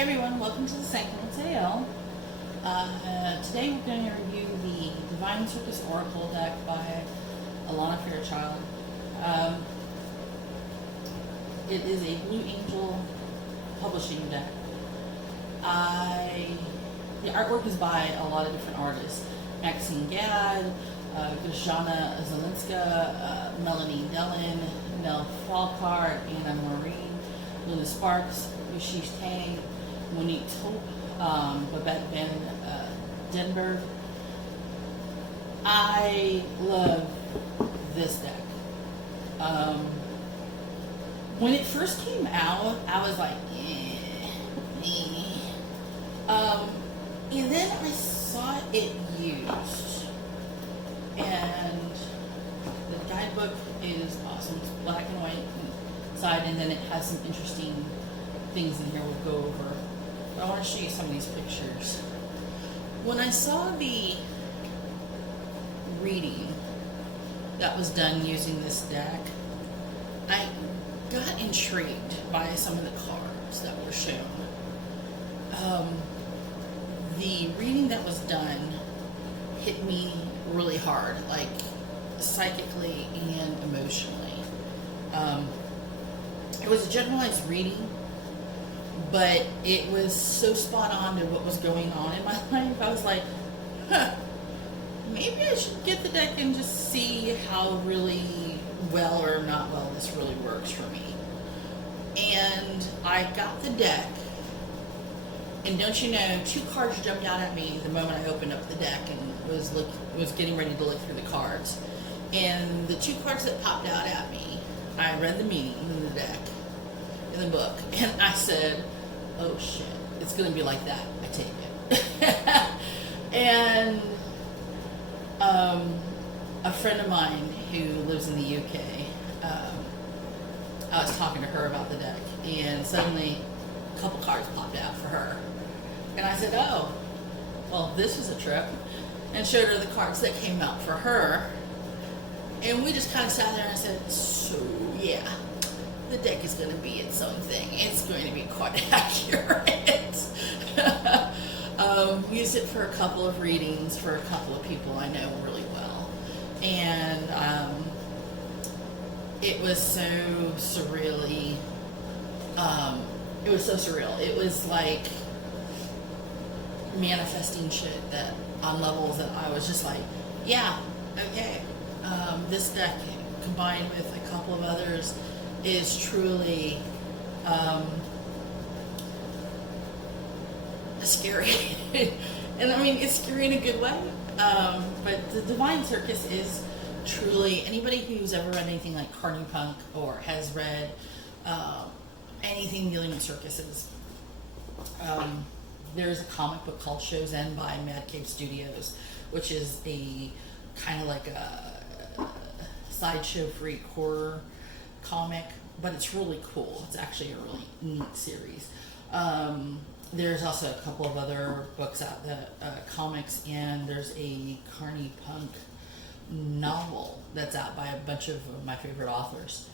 Hi everyone, welcome to the Sanctiments AL. Today we're going to review the Divine Circus Oracle Deck by Alana Fairchild. It is a Blue Angel publishing deck. The artwork is by a lot of different artists. Maxine Gadd, Gashana Zelinska, Melanie Dellin, Nell Falkart, Anna Maureen, Luna Sparks, Yashish Tang, Monique Tope, Babette Van Denberg. I love this deck. When it first came out, I was like, and then I saw it used, and the guidebook is awesome. It's black and white side, and then it has some interesting things in here we'll go over. But I want to show you some of these pictures. When I saw the reading that was done using this deck, I got intrigued by some of the cards that were shown. The reading that was done hit me really hard, like psychically and emotionally. It was a generalized reading, but it was so spot on to what was going on in my life. I was like, maybe I should get the deck and just see how really well or not well this really works for me. And I got the deck, and don't you know, two cards jumped out at me the moment I opened up the deck and was getting ready to look through the cards. And the two cards that popped out at me, I read the meaning in the deck, in the book, and I said, oh shit, it's going to be like that. I take it. And a friend of mine who lives in the UK, I was talking to her about the deck, and suddenly a couple cards popped out for her. And I said, oh, well, this was a trip, and showed her the cards that came out for her. And we just kind of sat there and I said, so yeah, the deck is going to be its own thing. It's going to be quite accurate. Used it for a couple of readings for a couple of people I know really well. And it was so surreally, it was so surreal. It was like manifesting shit that on levels that I was just like, yeah, okay. This deck combined with a couple of others is truly scary. And I mean, it's scary in a good way. But the Divine Circus is truly, anybody who's ever read anything like Carney Punk or has read anything dealing with circuses, there's a comic book called Show's End by Mad Cave Studios, which is a kind of like a sideshow freak horror comic, but it's really cool. It's actually a really neat series. There's also a couple of other books out, comics, and there's a Carney Punk novel that's out by a bunch of my favorite authors.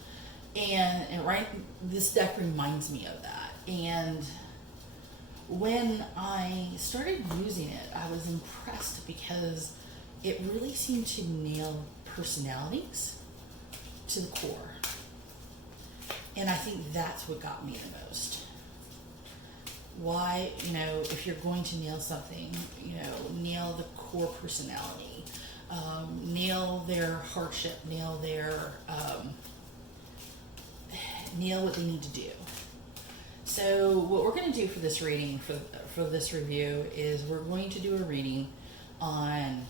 And this deck reminds me of that. And when I started using it, I was impressed because it really seemed to nail personalities to the core. And I think that's what got me the most. Why, if you're going to nail something, nail the core personality, nail their hardship, nail what they need to do. So what we're going to do for this reading, for this review, is we're going to do a reading on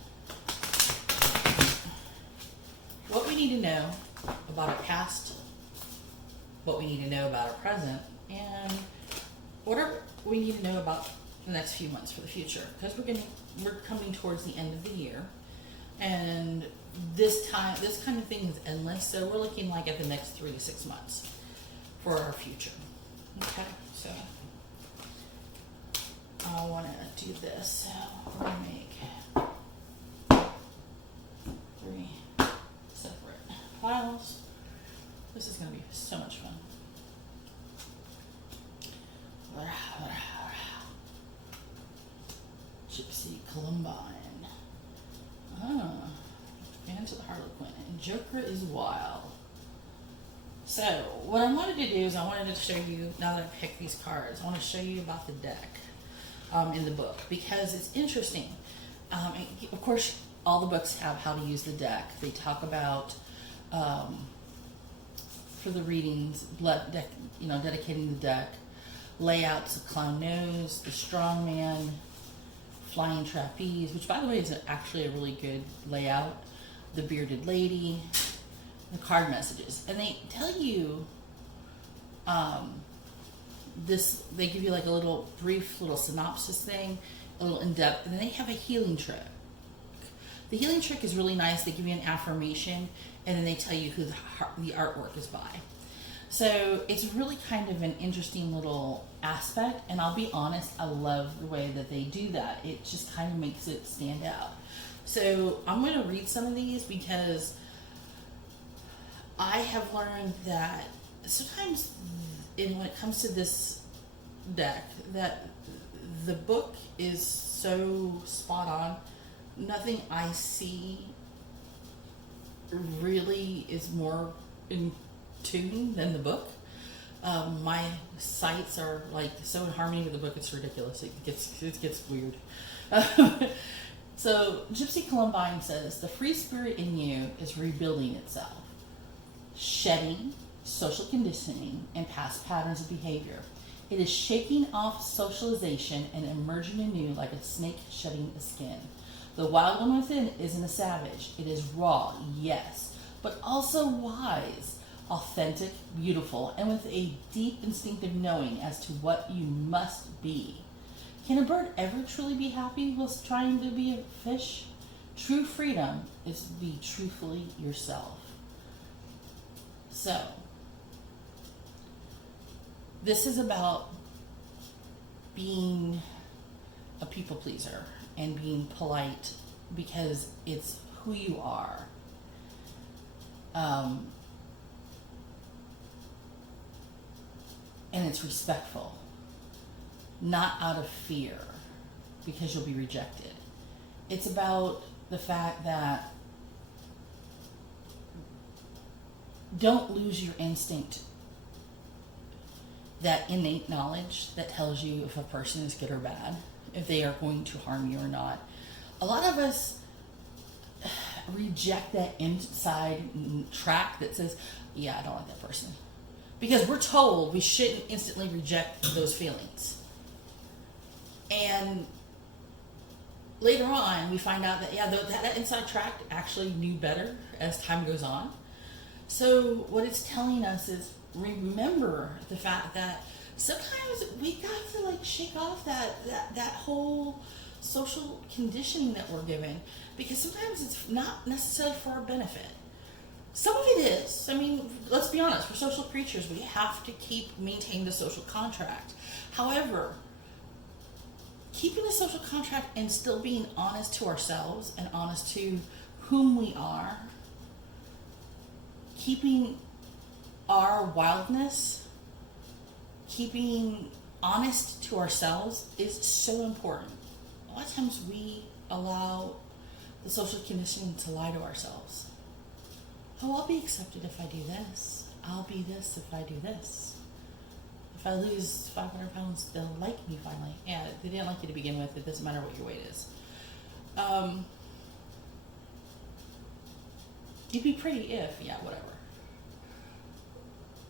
what we need to know about our past, what we need to know about our present, and whatever we need to know about the next few months for the future. Because we're coming towards the end of the year, and this kind of thing is endless. So we're looking like at the next 3 to 6 months for our future. Okay, so I want to do this. So we're going to make 3 separate files. This is going to be so much fun. Columbine. Fans of the Harlequin. And Joker is wild. So, what I wanted to do is I wanted to show you, now that I picked these cards, I want to show you about the deck in the book, because it's interesting. Of course, all the books have how to use the deck. They talk about, for the readings, dedicating the deck, layouts, the clown nose, the strong man, flying trapeze, which by the way is actually a really good layout, the bearded lady, the card messages. And they tell you they give you like a little brief little synopsis thing, a little in-depth, and then they have a healing trick. The healing trick is really nice. They give you an affirmation, and then they tell you who the artwork is by. So it's really kind of an interesting little aspect, and I'll be honest, I love the way that they do that. It just kind of makes it stand out. So I'm going to read some of these because I have learned that sometimes when it comes to this deck, that the book is so spot on. Nothing I see really is more in tune than the book. My sights are like so in harmony with the book, it's ridiculous. It gets weird. So Gypsy Columbine says, the free spirit in you is rebuilding itself, shedding social conditioning and past patterns of behavior. It is shaking off socialization and emerging anew like a snake shedding a skin. The wild one within isn't a savage. It is raw, yes, but also wise, authentic, beautiful, and with a deep instinctive knowing as to what you must be. Can a bird ever truly be happy whilst trying to be a fish? True freedom is to be truthfully yourself. So, this is about being a people pleaser and being polite because it's who you are. And it's respectful, not out of fear because you'll be rejected. It's about the fact that don't lose your instinct, that innate knowledge that tells you if a person is good or bad, if they are going to harm you or not. A lot of us reject that inside track that says, yeah, I don't like that person. Because we're told we shouldn't instantly reject those feelings. And later on, we find out that, yeah, that inside track actually knew better as time goes on. So what it's telling us is remember the fact that sometimes we got to like shake off that whole social conditioning that we're given, because sometimes it's not necessarily for our benefit. Some of it is. I mean, let's be honest, we're social creatures. We have to maintain the social contract. However, keeping the social contract and still being honest to ourselves and honest to whom we are, keeping our wildness, keeping honest to ourselves is so important. A lot of times we allow the social conditioning to lie to ourselves. Oh, I'll be accepted if I do this. I'll be this if I do this. If I lose 500 pounds, they'll like me finally. Yeah, they didn't like you to begin with. It doesn't matter what your weight is. You'd be pretty if, yeah, whatever.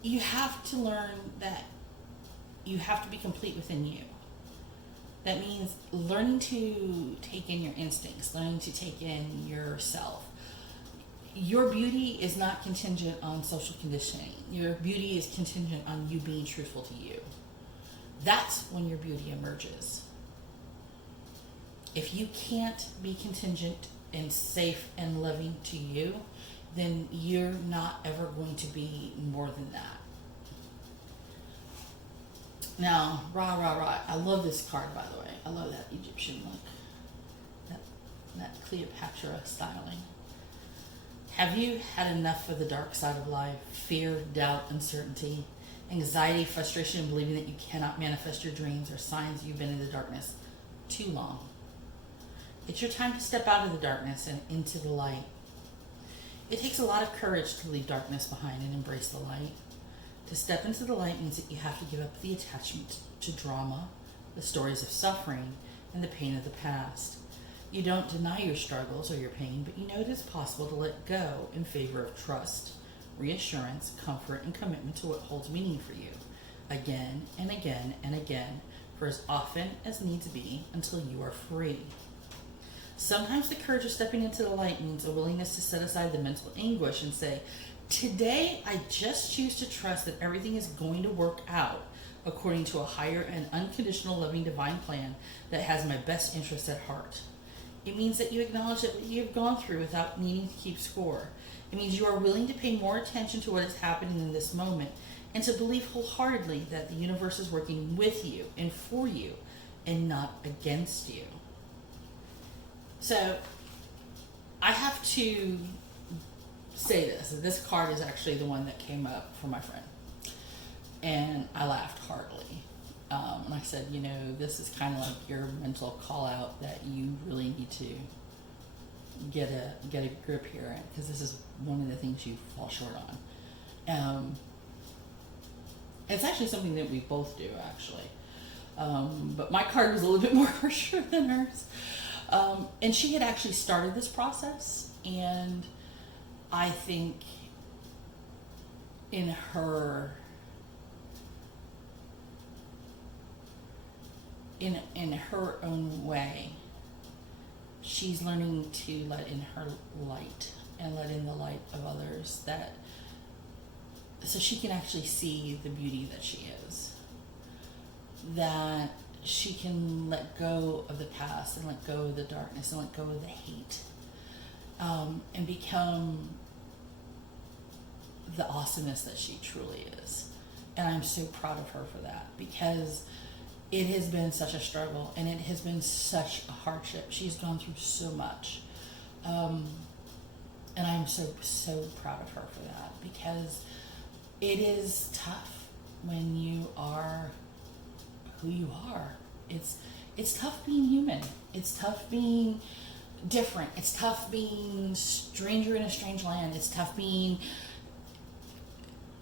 You have to learn that you have to be complete within you. That means learning to take in your instincts, learning to take in yourself. Your beauty is not contingent on social conditioning. Your beauty is contingent on you being truthful to you. That's when your beauty emerges. If you can't be contingent and safe and loving to you, then you're not ever going to be more than that. Now, rah, rah, rah. I love this card, by the way. I love that Egyptian look. That Cleopatra styling. Have you had enough of the dark side of life? Fear, doubt, uncertainty, anxiety, frustration, and believing that you cannot manifest your dreams are signs you've been in the darkness too long. It's your time to step out of the darkness and into the light. It takes a lot of courage to leave darkness behind and embrace the light. To step into the light means that you have to give up the attachment to drama, the stories of suffering, and the pain of the past. You don't deny your struggles or your pain, but you know it is possible to let go in favor of trust, reassurance, comfort, and commitment to what holds meaning for you, again and again and again, for as often as needs be, until you are free. Sometimes the courage of stepping into the light means a willingness to set aside the mental anguish and say, today I just choose to trust that everything is going to work out according to a higher and unconditional loving divine plan that has my best interests at heart. It means that you acknowledge that what you have gone through without needing to keep score. It means you are willing to pay more attention to what is happening in this moment and to believe wholeheartedly that the universe is working with you and for you and not against you. So I have to say this. This card is actually the one that came up for my friend. And I laughed heartily. And I said, you know, this is kind of like your mental call out that you really need to get a grip here, because this is one of the things you fall short on. It's actually something that we both do, actually. But my card was a little bit more harsher than hers. And she had actually started this process, and I think in her own way, she's learning to let in her light and let in the light of others, that so she can actually see the beauty that she is, that she can let go of the past and let go of the darkness and let go of the hate, and become the awesomeness that she truly is. And I'm so proud of her for that, because it has been such a struggle and it has been such a hardship. She's gone through so much. And I'm so proud of her for that, because it is tough when you are who you are. It's tough being human. It's tough being different. It's tough being stranger in a strange land. It's tough being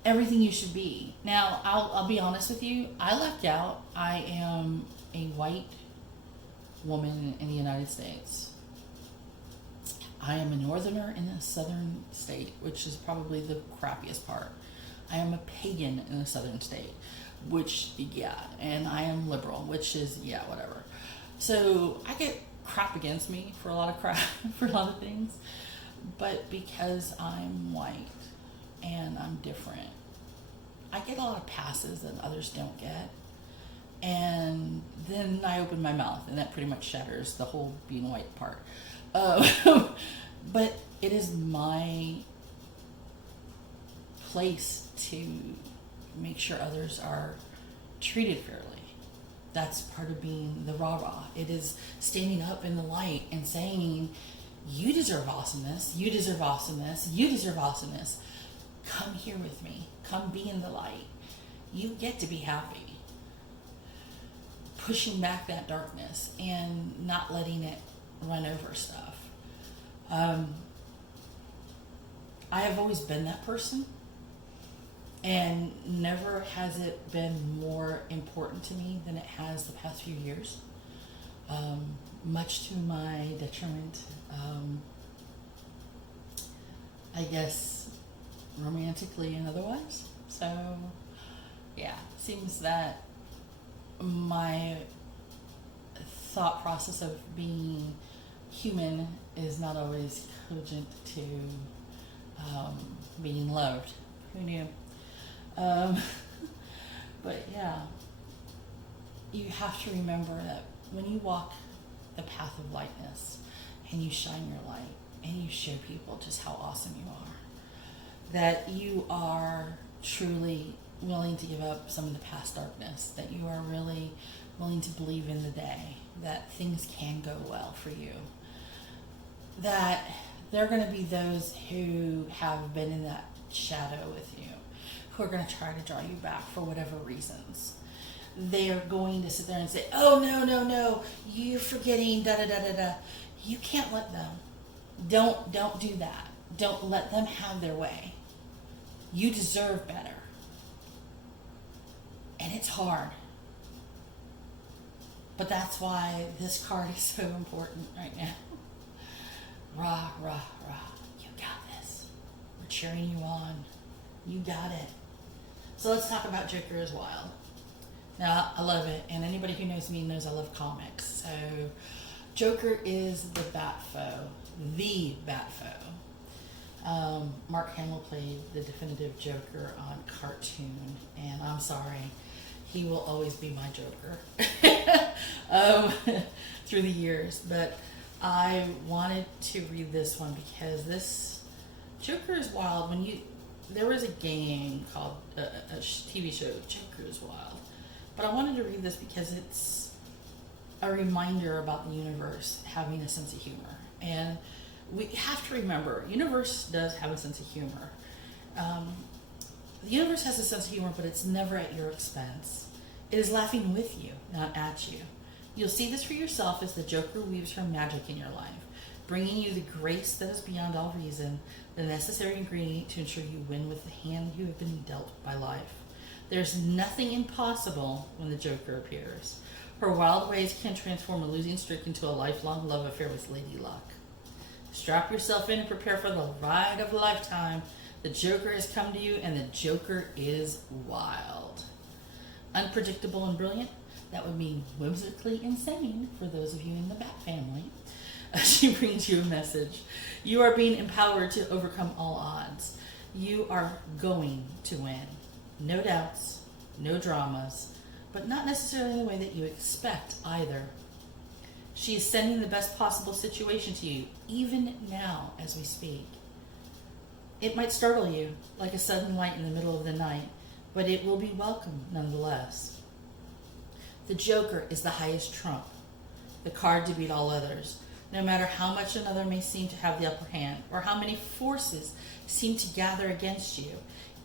everything you should be. Now, I'll be honest with you. I lucked out. I am a white woman in the United States. I am a northerner in a southern state, which is probably the crappiest part. I am a pagan in a southern state, which, yeah, and I am liberal, which is, yeah, whatever. So I get crap against me for a lot of crap, for a lot of things. But because I'm white and I'm different, I get a lot of passes that others don't get. And then I open my mouth, and that pretty much shatters the whole being white part. But it is my place to make sure others are treated fairly. That's part of being the rah-rah. It is standing up in the light and saying, you deserve awesomeness, you deserve awesomeness, you deserve awesomeness. Come here with me. Come be in the light. You get to be happy. Pushing back that darkness and not letting it run over stuff. I have always been that person, and never has it been more important to me than it has the past few years, much to my detriment, I guess, romantically and otherwise. So yeah, seems that my thought process of being human is not always cogent to being loved. Who knew? But yeah, you have to remember that when you walk the path of lightness and you shine your light and you show people just how awesome you are, that you are truly willing to give up some of the past darkness, that you are really willing to believe in the day, that things can go well for you, that there are going to be those who have been in that shadow with you, who are going to try to draw you back for whatever reasons. They are going to sit there and say, oh, no, you're forgetting, da-da-da-da-da. You can't let them. Don't do that. Don't let them have their way. You deserve better. And it's hard. But that's why this card is so important right now. Rah, rah, rah. You got this. We're cheering you on. You got it. So let's talk about Joker is Wild. Now, I love it. And anybody who knows me knows I love comics. So Joker is the bat foe. The bat foe. Mark Hamill played the definitive Joker on cartoon. And I'm sorry. He will always be my Joker through the years. But I wanted to read this one because this Joker is Wild. There was a game called a TV show, Joker is Wild. But I wanted to read this because it's a reminder about the universe having a sense of humor. And we have to remember, universe does have a sense of humor. The universe has a sense of humor, but it's never at your expense. It is laughing with you, not at you. You'll see this for yourself as the Joker weaves her magic in your life, bringing you the grace that is beyond all reason, the necessary ingredient to ensure you win with the hand you have been dealt by life. There's nothing impossible when the Joker appears. Her wild ways can transform a losing streak into a lifelong love affair with Lady Luck. Strap yourself in and prepare for the ride of a lifetime. The Joker has come to you, and the Joker is wild. Unpredictable and brilliant, that would mean whimsically insane for those of you in the Bat family. She brings you a message. You are being empowered to overcome all odds. You are going to win. No doubts, no dramas, but not necessarily in the way that you expect either. She is sending the best possible situation to you, even now as we speak. It might startle you, like a sudden light in the middle of the night, but it will be welcome nonetheless. The Joker is the highest trump, the card to beat all others. No matter how much another may seem to have the upper hand, or how many forces seem to gather against you,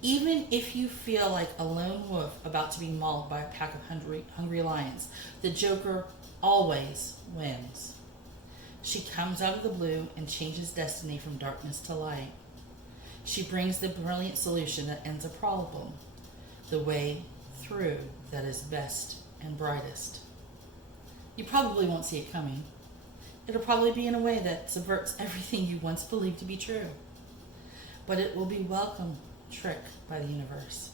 even if you feel like a lone wolf about to be mauled by a pack of hungry lions, the Joker always wins. She comes out of the blue and changes destiny from darkness to light. She brings the brilliant solution that ends a problem, the way through that is best and brightest. You probably won't see it coming. It'll probably be in a way that subverts everything you once believed to be true. But it will be welcome trick by the universe.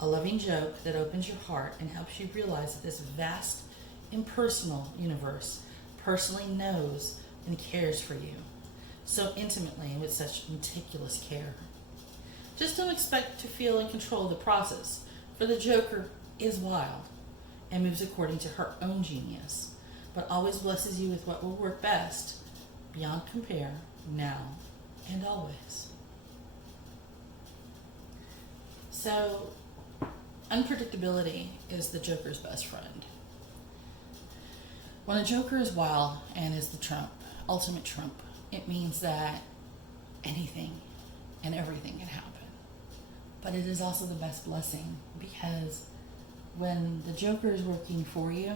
A loving joke that opens your heart and helps you realize that this vast, impersonal universe personally knows and cares for you so intimately and with such meticulous care. Just don't expect to feel in control of the process, for the Joker is wild and moves according to her own genius, but always blesses you with what will work best, beyond compare, now and always. So, unpredictability is the Joker's best friend. When a Joker is wild and is the trump, ultimate trump, it means that anything and everything can happen. But it is also the best blessing, because when the Joker is working for you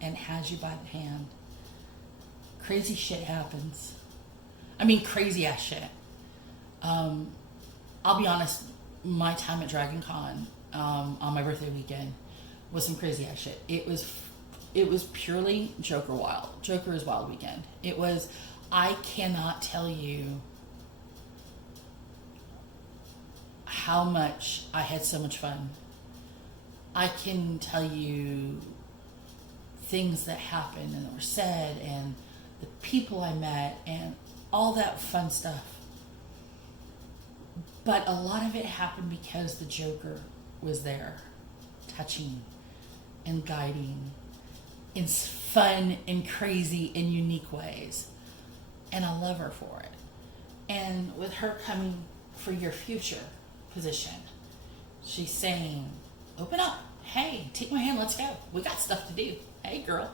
and has you by the hand, crazy shit happens. I mean, crazy ass shit. I'll be honest, my time at Dragon Con on my birthday weekend was some crazy ass shit. It was purely Joker is Wild weekend. It was, I cannot tell you how much I had so much fun. I can tell you things that happened and that were said and the people I met and all that fun stuff. But a lot of it happened because the Joker was there, touching and guiding in fun and crazy and unique ways. And I love her for it. And with her coming for your future position, she's saying, open up. Hey, take my hand, let's go. We got stuff to do. Hey, girl.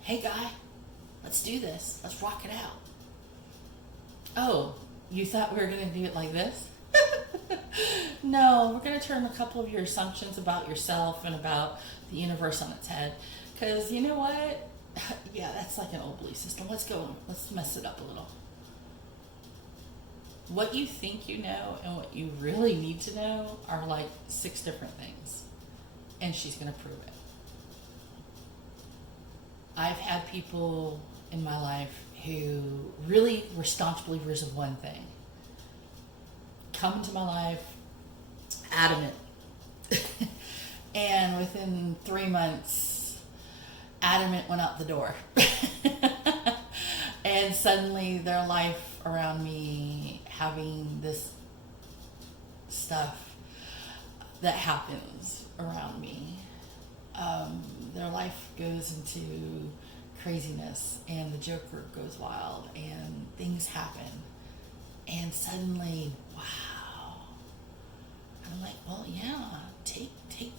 Hey, guy. Let's do this. Let's rock it out. Oh, you thought we were going to do it like this? No, we're going to turn a couple of your assumptions about yourself and about the universe on its head. Because you know what? Yeah, that's like an old belief system. Let's mess it up a little. What you think you know and what you really need to know are like 6 different things. And she's going to prove it. I've had people in my life who really were staunch believers of one thing. Come into my life, adamant. And within 3 months, adamant went out the door. And suddenly their life around me having this stuff that happens around me, their life goes into craziness and the Joker goes wild and things happen. And suddenly, wow. I'm like, well, yeah, take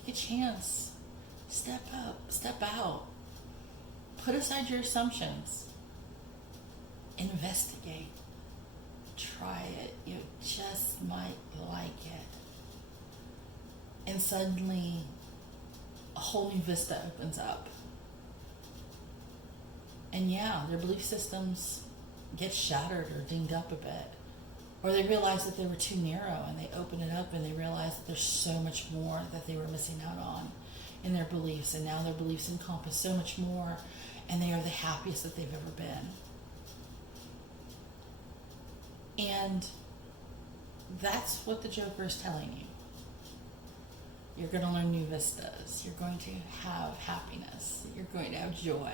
a chance. Step up, step out. Put aside your assumptions. Investigate. Try it. You just might like it. And suddenly, a whole new vista opens up. And yeah, their belief systems get shattered or dinged up a bit. Or they realize that they were too narrow and they open it up and they realize that there's so much more that they were missing out on in their beliefs. And now their beliefs encompass so much more and they are the happiest that they've ever been. And that's what the Joker is telling you. You're going to learn new vistas. You're going to have happiness. You're going to have joy.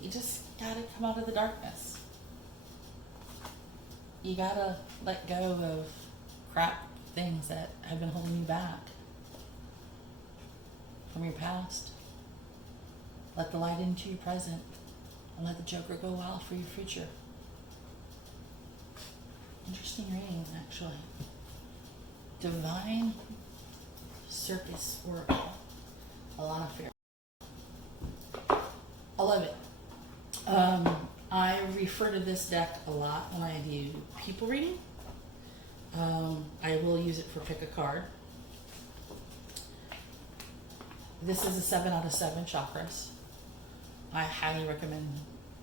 You just got to come out of the darkness. You got to let go of crap things that have been holding you back from your past. Let the light into your present and let the Joker go wild for your future. Interesting reading, actually. Divine Circus Oracle. Alana Fair. I love it. I refer to this deck a lot when I do people reading. I will use it for pick a card. This is a 7 out of 7 chakras. I highly recommend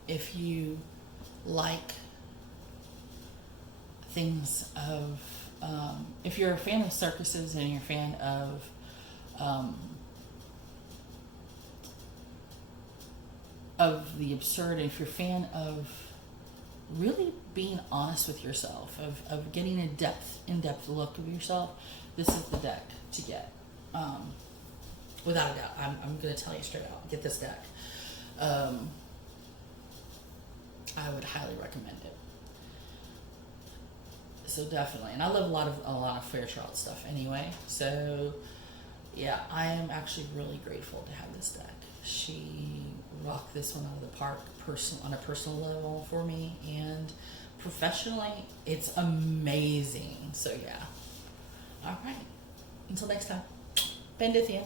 if you like things of, if you're a fan of circuses and you're a fan of the absurd, if you're a fan of really being honest with yourself, of getting a in-depth look of yourself, this is the deck to get. Without a doubt, I'm going to tell you straight out, get this deck. I would highly recommend it. So definitely, and I love a lot of Fairchild stuff anyway. So yeah, I am actually really grateful to have this deck. She rocked this one out of the park, on a personal level for me, and professionally, it's amazing. So yeah. All right. Until next time, Bendithian.